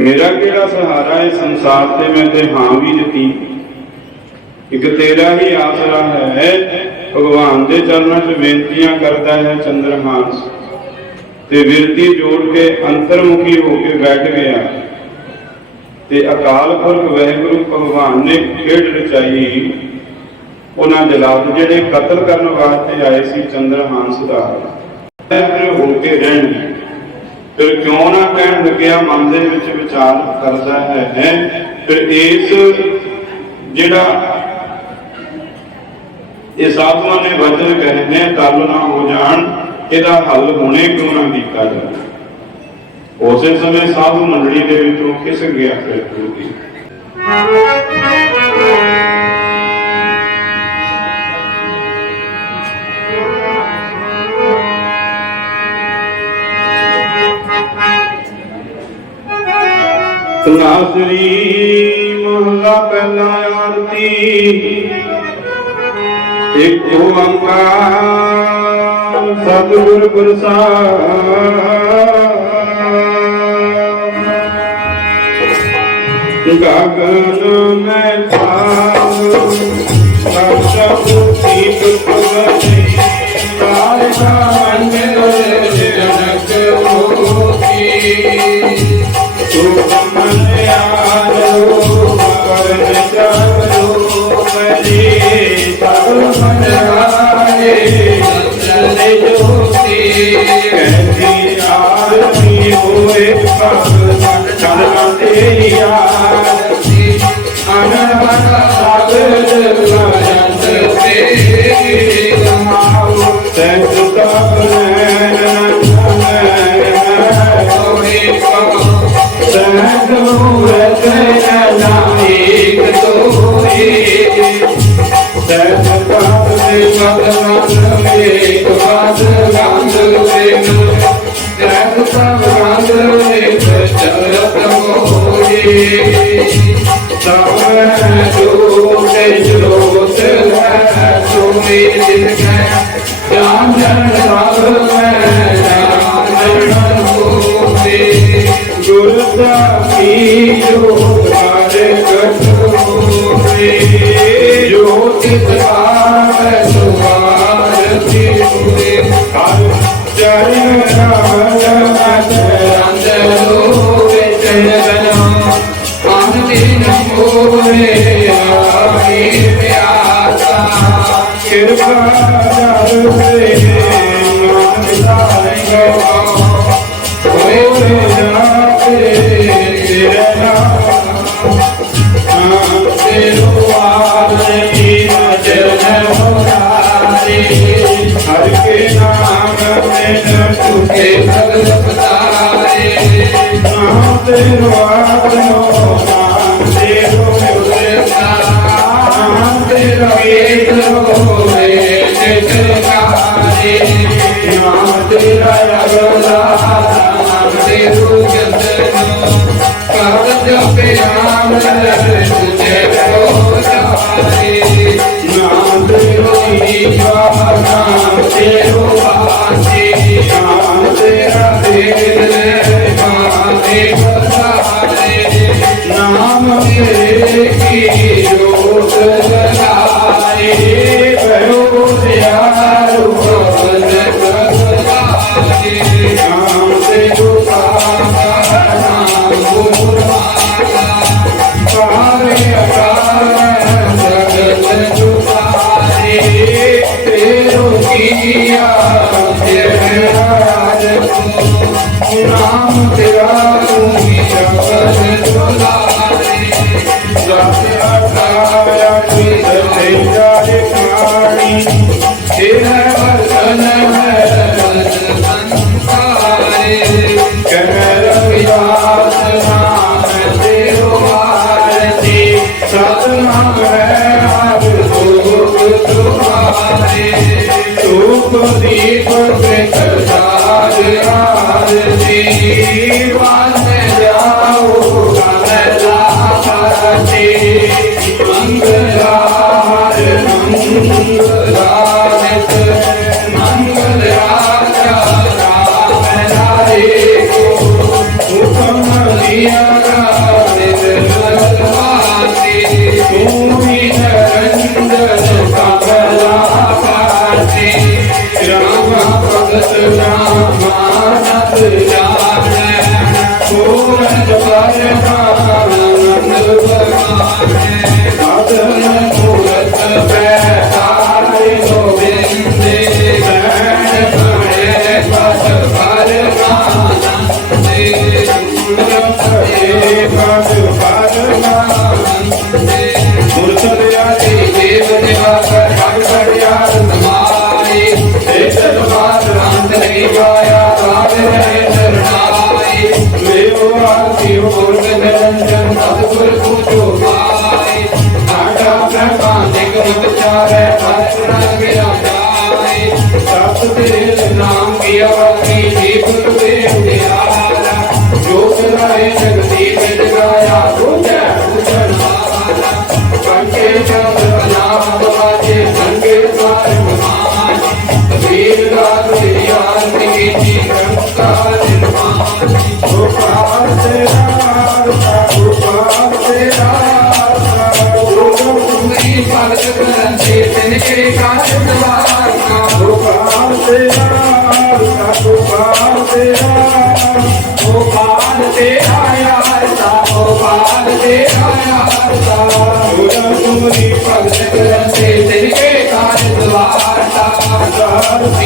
ਮੇਰਾ ਕਿਹੜਾ ਸਹਾਰਾ ਹੈ? ਸੰਸਾਰ ਤੇ ਮੈਂ ਤੇ ਹਾਂ ਵੀ ਜਤੀ। ਇੱਕ ਤੇਰਾ ਹੀ ਆਸਰਾ ਹੈ। ਭਗਵਾਨ ਦੇ ਚਰਨਾਂ 'ਚ ਬੇਨਤੀਆਂ ਕਰਦਾ ਹੈ ਚੰਦਰਹਾਸ ਤੇ ਵਿਰਤੀ ਜੋੜ ਕੇ ਅੰਤਰਮੁਖੀ ਹੋ ਕੇ ਬੈਠ ਗਿਆ। ਤੇ ਅਕਾਲ ਪੁਰਖ ਵਹਿਗੁਰੂ ਭਗਵਾਨ ਨੇ ਖੇਡ ਰਚਾਈ। ਉਹਨਾਂ ਜਲਾਦ ਜਿਹੜੇ ਕਤਲ ਕਰਨ ਵਾਸਤੇ ਆਏ ਸੀ ਚੰਦਰਹਾਸ ਦਾ ਫਿਰ ਹੋ ਕੇ ਰਹਿਣ ਫਿਰ ਕਿਉਂ ਨਾ ਕਹਿਣ ਲੱਗਿਆ, ਮਨ ਦੇ ਵਿੱਚ ਵਿਚਾਰ ਕਰਦਾ ਹੈ, ਹੈਂ? ਫਿਰ ਇਸ ਜਿਹੜਾ ਇਹ ਸਾਧੂਆਂ ਨੇ ਵਚਨ ਕਹੇ ਨੇ ਕੱਲ ਨਾ ਹੋ ਜਾਣ, ਇਹਦਾ ਹੱਲ ਹੁਣੇ ਕਿਉਂ ਨਾ ਕੀਤਾ ਜਾਵੇ ਉਸੇ ਸਮੇਂ ਸਾਧੂ ਮੰਡਲੀ ਦੇ ਵਿੱਚੋਂ ਕਿਸ ਗਿਆ ਫਿਰ ਟੁੱਟੀ ਤਨਾਸਰੀ ਮਹਲਾ ਪਹਿਲਾ ਆਰਤੀ। ਇੱਕ ਓੰਕਾਰ ਸਤਿਗੁਰ ਪ੍ਰਸਾਦ। ਗਗਨ ਮੈਂ ਪਾਉ ਸਤਿ ਜਾਨ ਜਨ ਸਭ ਮੈਂ ਜਾਨ ਹੋਵੇ। ਗੁਰ ਸਾਹਿਬ ਜੋ ਚਿਤਕਾਰੇ ਨਾਮ ਤੇਰਾ ਅਗਲਾ ਨਾਮ ਤੇਰੋ ਚੰਦਨ ਕਾਗਦ ਜਪੇ ਨਾਮ ਤੁਝੇ ਕੋ ਜਾਏ ਨਾਮ ਤੇਰੋ ਈਸ਼ਾ ਨਾਮ ਤੇਰੋ ਆਸੀ ਨਾਮ día ਦੇ ਪਾਸ ਪਾਦਨਾ ਗੁਰ ਚਲਿਆ ਤੇ ਦੇਵ ਨਿਵਾਸ ਕਰ ਕਰਿਆ ਸਮਾਏ ਤੇ ਸਰਵਾਰ ਅੰਤ ਨਹੀਂ ਪਾਇਆ ਰਾਜ ਰਹਿ ਸਰਨਾਏ ਮੇਰੋ ਆਸੀ ਹੋਰ ਨਿਰੰਜਨ ਸਤਿਗੁਰ ਪੂਜੋ ਪਾਏ ਸਾਡਾ ਪ੍ਰਭਾਨ ਦੇ ਗੁਰ ਵਿਚਾਰੇ ਹਰਿ ਰੰਗ ਰਾਜਾਏ ਸਤ ਦੇ ਨਾਮ ਕੀ ਆਵਾਜ਼ੀ ਜੀਵਨ ਦੇ ਪਿਆਰਾ ਜੋ ਕਰਾਏ Jagdeep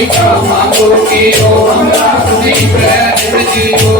Om Namah Shivaya.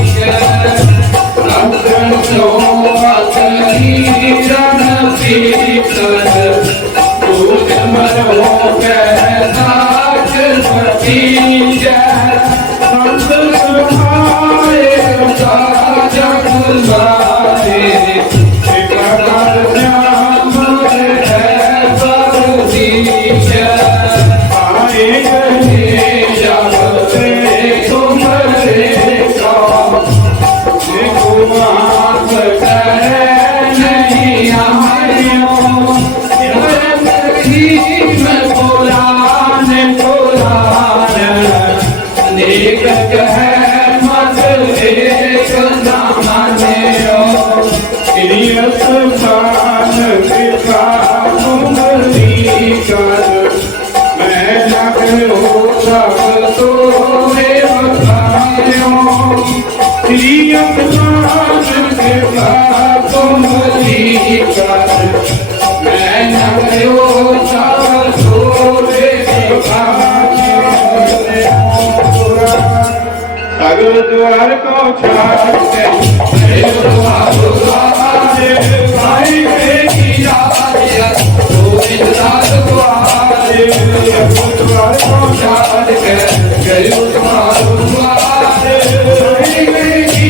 Deep, deep, deep, deep, deep, deep, deep, द्वार को छाड़ के मेरे द्वार द्वार से भाई के किया दिया तू इस रात को आ Thank you.